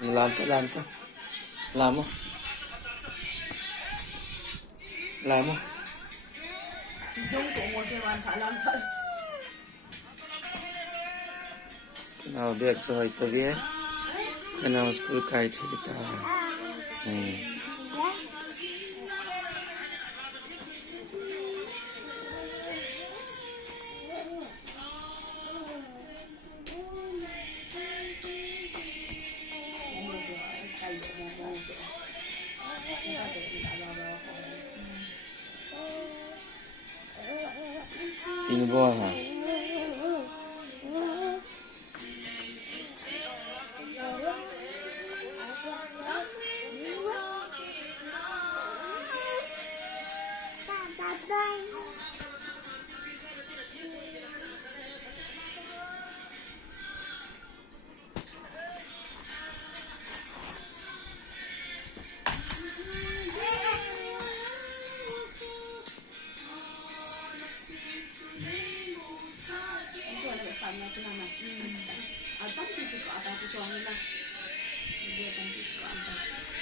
Lanta, lanta. Lamo. Lamo. Don't go more than one palace. Now back to hoito bhi hai. Kana school kai the ta. Ini bawah ha. Ada tu juga ada tu jualnya. Dia kan juga ada.